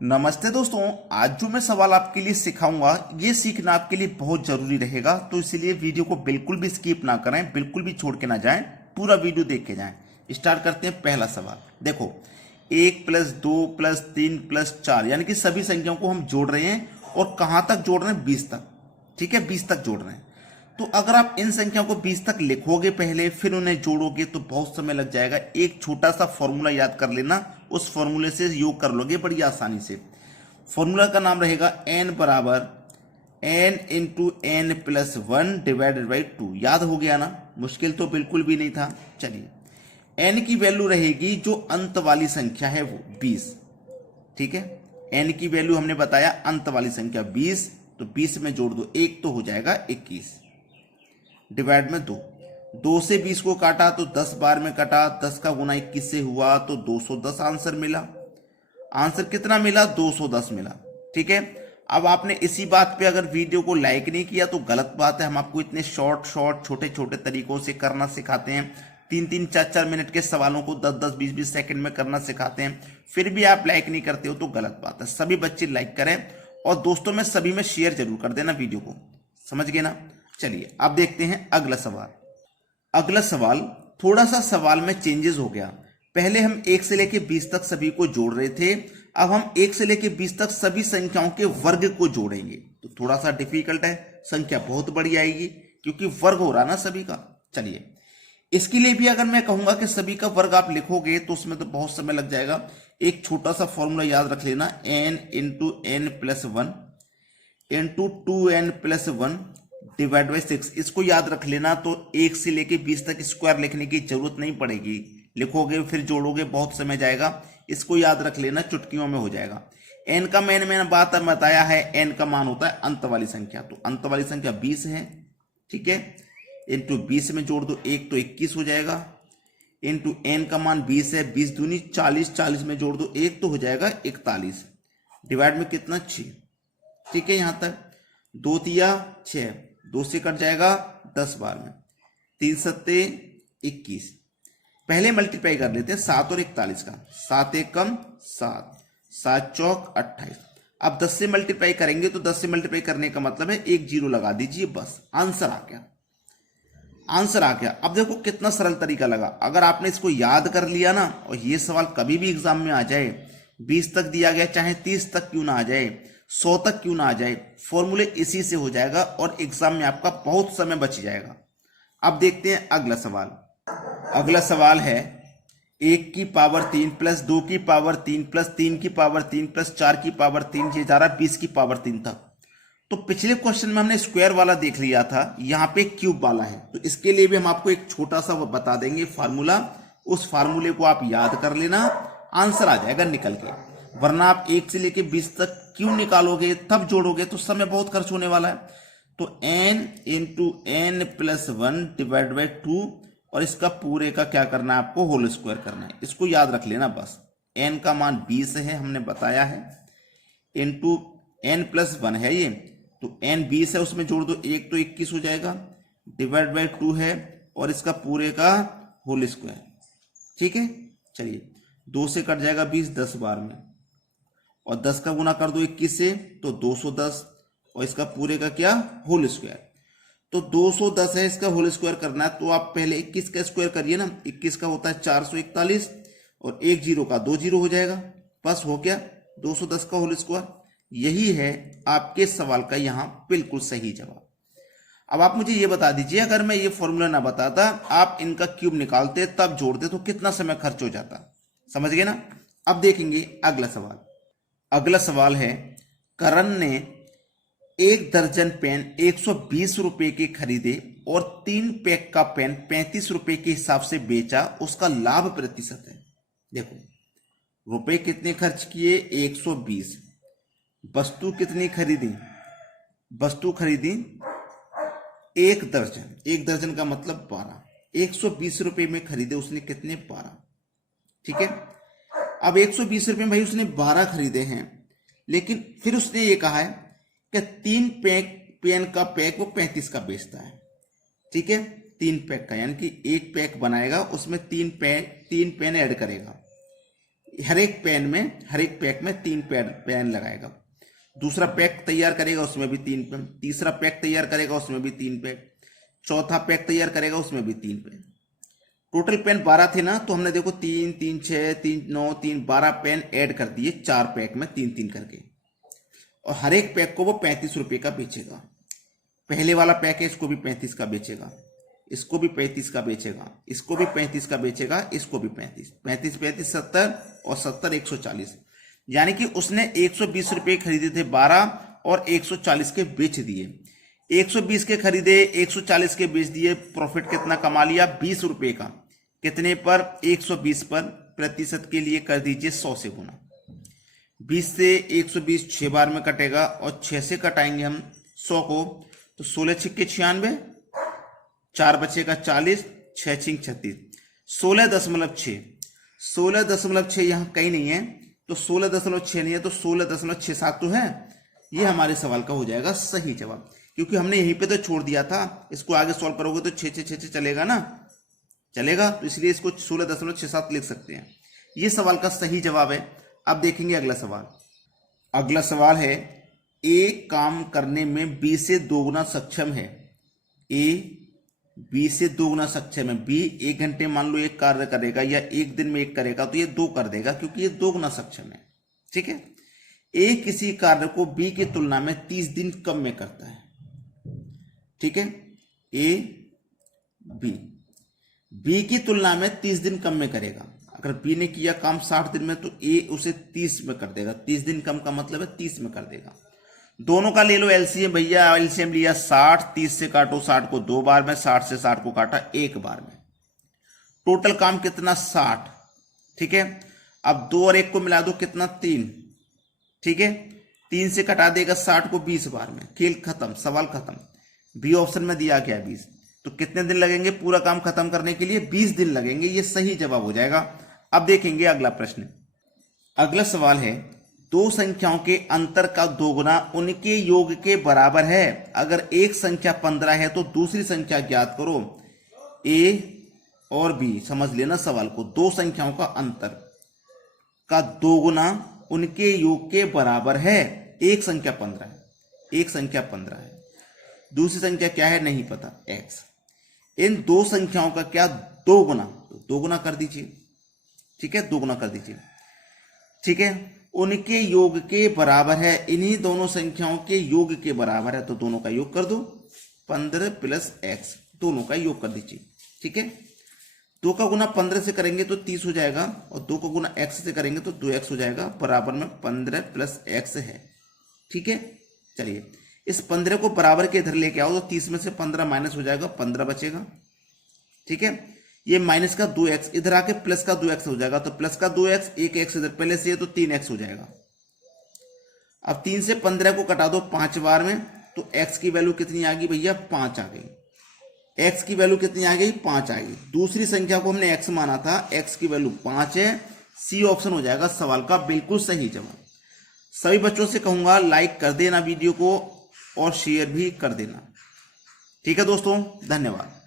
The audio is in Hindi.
नमस्ते दोस्तों। आज जो मैं सवाल आपके लिए सिखाऊंगा ये सीखना आपके लिए बहुत जरूरी रहेगा, तो इसलिए वीडियो को बिल्कुल भी स्किप ना करें, बिल्कुल भी छोड़ के ना जाएं, पूरा वीडियो देख के जाएं। स्टार्ट करते हैं। पहला सवाल देखो, 1 + 2 + 3 + 4 यानी कि सभी संख्याओं को हम जोड़ रहे हैं और कहां तक जोड़ रहे हैं? 20 तक। ठीक है, 20 तक जोड़ रहे हैं। तो अगर आप इन संख्याओं को 20 तक लिखोगे पहले, फिर उन्हें जोड़ोगे तो बहुत समय लग जाएगा। एक छोटा सा फॉर्मूला याद कर लेना, उस फॉर्मूले से योग कर लोगे बड़ी आसानी से। फॉर्मूला का नाम रहेगा n बराबर n into n plus 1 divided by 2। याद हो गया ना? मुश्किल तो बिल्कुल भी नहीं था। चलिए, n की वैल्यू रहेगी जो अंत वाली संख्या है वो 20। ठीक है, n की वैल्यू हमने बताया अंत वाली संख्या 20, तो 20 में जोड़ दो 1 तो हो जाएगा 21 डिवाइड में 2। 2 से 20 को काटा तो 10 बार में कटा, 10 का गुना 21 से हुआ तो 210 आंसर मिला। आंसर कितना मिला? 210 मिला। ठीक है, अब आपने इसी बात पे अगर वीडियो को लाइक नहीं किया तो गलत बात है। हम आपको इतने शॉर्ट छोटे छोटे तरीकों से करना सिखाते हैं। 3-3 4-4 मिनट के सवालों को 10-10 20-20 सेकंड में करना सिखाते हैं, फिर भी आप लाइक नहीं करते हो तो गलत बात है। सभी बच्चे लाइक करें और दोस्तों में सभी में शेयर जरूर कर देना वीडियो को। समझ गए ना? चलिए अब देखते हैं अगला सवाल। अगला सवाल थोड़ा सा सवाल में चेंजेस हो गया। पहले हम 1 से लेकर 20 तक सभी को जोड़ रहे थे, अब हम 1 से लेकर 20 तक सभी संख्याओं के वर्ग को जोड़ेंगे, तो थोड़ा सा डिफिकल्ट है। संख्या बहुत बड़ी आएगी क्योंकि वर्ग हो रहा ना सभी का। चलिए, इसके लिए भी अगर मैं कहूंगा कि सभी का वर्ग आप लिखोगे तो उसमें तो बहुत समय लग जाएगा। एक छोटा सा फॉर्मूला याद रख लेना, n into n plus 1 into 2n plus 1 divide by 6। इसको याद रख लेना, तो 1 से लेके 20 तक स्क्वायर लिखने की जरूरत नहीं पड़ेगी। लिखोगे फिर जोड़ोगे बहुत समय जाएगा। इसको याद रख लेना, चुटकियों में हो जाएगा। n का मैंने बात बताया है, n का मान होता है अंत वाली संख्या, तो अंत वाली संख्या 20 है। ठीक है, इंटू 20 में जोड़ दो 1 तो 21 हो जाएगा। इंटू n का मान 20 है, 20 दूनी 40, 40 में जोड़ दो 1 तो हो जाएगा 41 डिवाइड में कितना? 6। ठीक है, यहां तक 2 तिया 6, 2 से कट जाएगा 10 बार में, 3 सत्ते 21। पहले मल्टीप्लाई कर लेते हैं 7 और 41 का। 7 एक कम 7, 7 चौक 28। अब 10 से मल्टीप्लाई करेंगे तो 10 से मल्टीप्लाई करने का मतलब है 1 0 लगा दीजिए, बस आंसर आ गया। आंसर आ गया। अब देखो कितना सरल तरीका लगा। अगर आपने इसको याद कर लिया ना, और ये सवाल कभी भी एग्जाम में आ जाए, 20 तक दिया गया चाहे 30 तक क्यों ना आ जाए, 100 तक क्यों ना आ जाए, फॉर्मूले इसी से हो जाएगा और एग्जाम में आपका बहुत समय बच जाएगा। अब देखते हैं अगला सवाल। अगला सवाल है 1 की पावर 3 प्लस 2 की पावर 3 प्लस 3 की पावर 3 प्लस 4 की पावर 3, ये जा रहा 20 की पावर 3 तक। तो पिछले क्वेश्चन में हमने स्क्वायर वाला देख लिया था, यहाँ पे क्यूब वाला है, तो इसके लिए भी हम आपको एक छोटा सा बता देंगे फार्मूला। उस फार्मूले को आप याद कर लेना, आंसर आ जाएगा निकल के। वरना आप 1 से लेके 20 तक क्यों निकालोगे, तब जोड़ोगे तो समय बहुत खर्च होने वाला है। तो n into n plus 1 divide by 2, और इसका पूरे का क्या करना है आपको? होल स्क्वायर करना है। इसको याद रख लेना बस। n का मान 20 है हमने बताया है, इंटू n प्लस 1 है ये, तो n 20 है, उसमें जोड़ दो 1 तो 21 हो जाएगा डिवाइड बाई 2 है, और इसका पूरे का होल स्क्वायर। ठीक है, चलिए 2 से कट जाएगा 20 10 बार में, और 10 का गुना कर दो 21 से तो 210, और इसका पूरे का क्या? Whole square. तो 210 है, इसका होल स्क्वायर करना है तो आप पहले 21 का स्क्वायर करिए ना। 21 का होता है 441, और 1 0 का 2 0 हो जाएगा, बस हो गया 210 का होल स्क्वायर। यही है आपके सवाल का यहां बिल्कुल सही जवाब। अब आप मुझे ये बता दीजिए, अगर मैं ये फॉर्मूला ना बताता, आप इनका क्यूब निकालते तब जोड़ते तो कितना समय खर्च हो जाता? समझ गए ना? अब देखेंगे अगला सवाल। अगला सवाल है, करण ने 1 दर्जन पेन 120 रुपए के खरीदे और 3 पैक का पेन 35 रुपए के हिसाब से बेचा, उसका लाभ प्रतिशत है। देखो, रुपए कितने खर्च किए? 120। वस्तु कितनी खरीदी? वस्तु खरीदी 1 दर्जन। 1 दर्जन का मतलब 12। 120 रुपए में खरीदे उसने कितने? 12। ठीक है, अब 120 रुपए में भाई उसने 12 खरीदे हैं, लेकिन फिर उसने ये कहा है कि 3 पैक पेन का पैक वो 35 का बेचता है। ठीक है, 3 पैक का यानी कि 1 पैक बनाएगा, उसमें 3 पेन ऐड करेगा। हर एक पैक में 3 पेन लगाएगा। दूसरा पैक तैयार करेगा उसमें भी 3 पेन, तीसरा पैक तैयार करेगा उसमें भी 3 पेन, चौथा पैक तैयार करेगा उसमें भी 3 पेन। टोटल पेन 12 थे ना, तो हमने देखो 3 3 6 3 9 3 12 पेन ऐड कर दिए 4 पैक में 3 3 करके, और हर एक पैक को वो 35 रुपये का बेचेगा। पहले वाला पैक है इसको भी 35 का बेचेगा, इसको भी 35 का बेचेगा, इसको भी 35 का बेचेगा, इसको भी 35 35 35 70 और 70 140, यानी कि उसने 120 रुपये खरीदे थे 12 और 140 के बेच दिए। 120 के खरीदे 140 के बेच दिए, प्रॉफिट कितना कमा लिया 20 रुपये का। कितने पर? 120 पर। प्रतिशत के लिए कर दीजिए 100 से गुना। 20 से 120 6 बार में कटेगा, और 6 से कटाएंगे हम 100 को, तो 16 छिक्के 96, 4 बचेगा 40, 6 छिंक 36, 16.6। 16.6 यहाँ कहीं नहीं है, तो 16.6 नहीं है तो 16.67 तो है। ये हमारे सवाल का हो जाएगा सही जवाब, क्योंकि हमने यहीं पे तो छोड़ दिया था। इसको आगे सॉल्व करोगे तो 6 6 6 6 चलेगा ना, चलेगा, तो इसलिए इसको 16.67 लिख सकते हैं। ये सवाल का सही जवाब है। अब देखेंगे अगला सवाल। अगला सवाल है, ए काम करने में बी से दोगुना सक्षम है। ए बी से दोगुना सक्षम है। बी 1 घंटे मान लो एक कार्य करेगा, या 1 दिन में 1 करेगा, तो ये 2 कर देगा क्योंकि ये दोगुना सक्षम है। ठीक है। ए किसी कार्य को बी की तुलना में 30 दिन कम में करता है। ठीक है। ए बी की तुलना में 30 दिन कम में करेगा। अगर बी ने किया काम 60 दिन में, तो ए उसे 30 में कर देगा। 30 दिन कम का मतलब है 30 में कर देगा। दोनों का ले लो एलसीएम भैया। एलसीएम लिया 60, 30 से काटो 60 को 2 बार में, 60 से 60 को काटा 1 बार में। टोटल काम कितना? 60। ठीक है। अब 2 और 1 को मिला दो, कितना? 3। ठीक है। 3 से कटा देगा 60 को 20 बार में। खेल खत्म, सवाल खत्म। बी ऑप्शन में दिया गया 20। तो कितने दिन लगेंगे पूरा काम खत्म करने के लिए? 20 दिन लगेंगे। ये सही जवाब हो जाएगा। अब देखेंगे अगला प्रश्न। अगला सवाल है, 2 संख्याओं के अंतर का दोगुना उनके योग के बराबर है। अगर एक संख्या 15 है तो दूसरी संख्या ज्ञात करो। ए और बी, समझ लेना सवाल को। 2 संख्याओं का अंतर का दोगुना उनके योग के बराबर है। एक संख्या 15 है, एक संख्या 15 है, दूसरी संख्या क्या है नहीं पता, x। इन 2 संख्याओं का क्या? दोगुना। तो दोगुना कर दीजिए। ठीक है, दोगुना कर दीजिए। ठीक है। उनके योग के बराबर है, इन्हीं दोनों संख्याओं के योग के बराबर है, तो दोनों का योग कर दो। 15 प्लस x, दोनों का योग कर दीजिए। ठीक है। 2 का गुना 15 से करेंगे तो 30 हो जाएगा, और 2 का गुना x से करेंगे तो 2x हो जाएगा। बराबर में 15 प्लस x है। ठीक है। चलिए, इस 15 को बराबर के इधर लेके आओ, तो 30 में से 15 माइनस हो जाएगा, 15 बचेगा। ठीक है। ये माइनस का 2x इधर आके प्लस का 2x हो जाएगा, तो प्लस का 2x, एक x इधर पहले से है तो 3x हो जाएगा। अब 3 से 15 को कटा दो 5 बार में, तो x की वैल्यू कितनी आ गई भैया? 5 आ गई। x की वैल्यू कितनी आ गई? 5 आ गई। दूसरी संख्या को हमने x माना था, x की वैल्यू 5 है। सी ऑप्शन हो जाएगा सवाल का बिल्कुल सही जवाब। सभी बच्चों से कहूंगा लाइक कर देना वीडियो को, और शेयर भी कर देना। ठीक है दोस्तों, धन्यवाद।